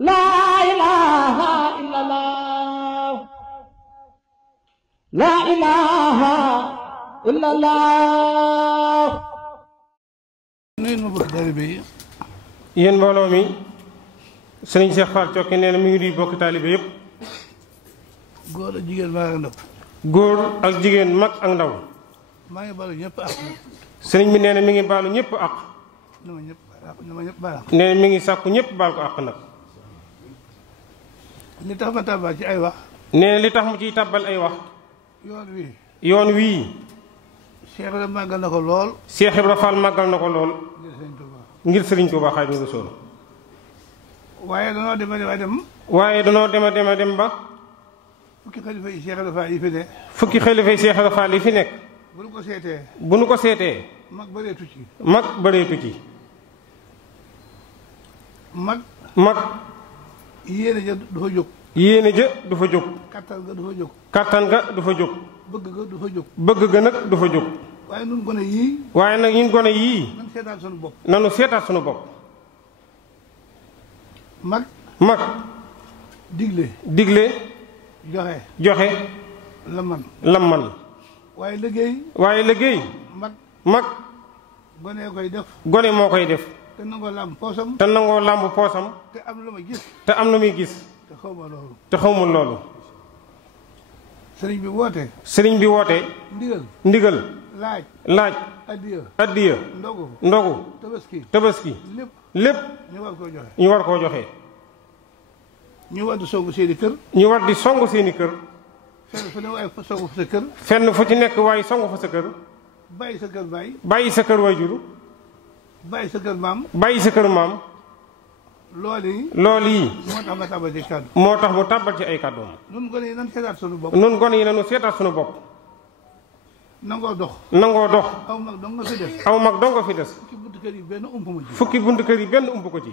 لا إله إلا الله لا إله إلا الله. yéen mbooloo mi sëriñ Cheikh Fall Thioké nee na mi ngi di bokk taalibe yëpp. góor ak jigéen mag ak ndaw. góor ak jigéen mag ak ndaw. maa ngi baalu ñëpp ak. sëriñ bi nee na mi ngi baalu ñëpp ak. na ma ñëpp baal. nee na mi ngi sàkku ñëpp baal ko ak nag. li tax ma tàbbal ci ay wax. nee na li tax mu ciy tàbbal ay wax. yoon wii. Cheikh Ibra màggal na ko lool. Cheikh Ibra Fall màggal na ko lool. ngir sëriñ Tuubaa Xaadimu Rasuul. waaye danoo dem a dem. waaye danoo dem a dem ba. fukki xalifa yi Cheikh Ibra Fall yi fi ne. fukki xalifa yi Cheikh Ibra Fall yi fi nekk. bu nu ko seetee. bu nu ko seetee. mag bëreetu ci. mag bëreetu ci. mag. yéene ja du fa jóg. yéene ja du fa jóg. kattan ga du fa jóg. kattan ga du fa jóg. bëgg ga du fa jóg. bëgg ga nag du fa jóg. waaye nun gone yii. waaye nag ñun gone yii. nan seetaat sunu bopp. nanu seetaat sunu bopp. mag. digle. joxe. lam man. waaye liggéey. mag. gone koy def. gone moo koy def. te nangoo làmb poosam. te am lu ma gis. te am lu muy gis. te xawma loolu. sëriñ bi woote. ndigal. laaj. addiya. ndogu. tabaski. lépp. ñu war koo joxe. ñu war di songu seeni kër. fenn fu ci nekk waaye songu fa sa kër. bàyyi sa kër baay. bàyyi sa kër waajur. bàyyi sa kër maam. loolu yi. moo tax mu tàbbal ci ay kàddoom. nun gone yi nanu seetaat sunu bopp. nangoo dox. aw mag dong nga fi des. fukki buntu kër yi benn ump ko ci.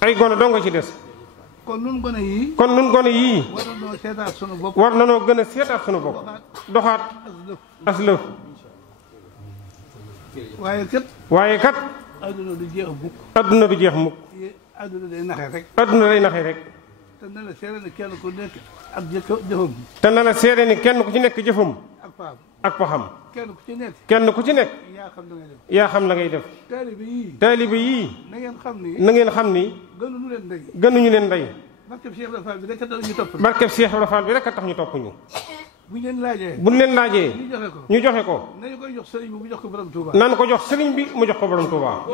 ay gone dong nga ci des. kon nun gone yii. war nanoo gën a seetaat sunu bopp. doxaat as lëf. waaye kat. adduna du jeex mukk. adduna day naxe rek. te na la seere ni kenn ku nekk ak jëfam. te na la seere ni kenn ku ci nekk jëfam. ak paxam. kenn ku ci nekk. yaa xam la ngay def. taalibe yii. na ngeen xam ni. gënuñu leen ndey. barkeb Cheikh Ibra Fall bi rek a tax ñu topp ñu. buñ leen laajee. ñu joxe ko. nañu ko jox sëriñ bi mu jox ko borom Touba. naan ko jox sëriñ bi mu jox ko borom Touba.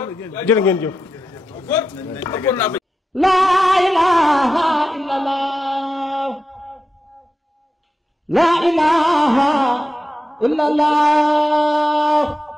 jërë ngeen jëf. لا إله إلا الله لا إله إلا الله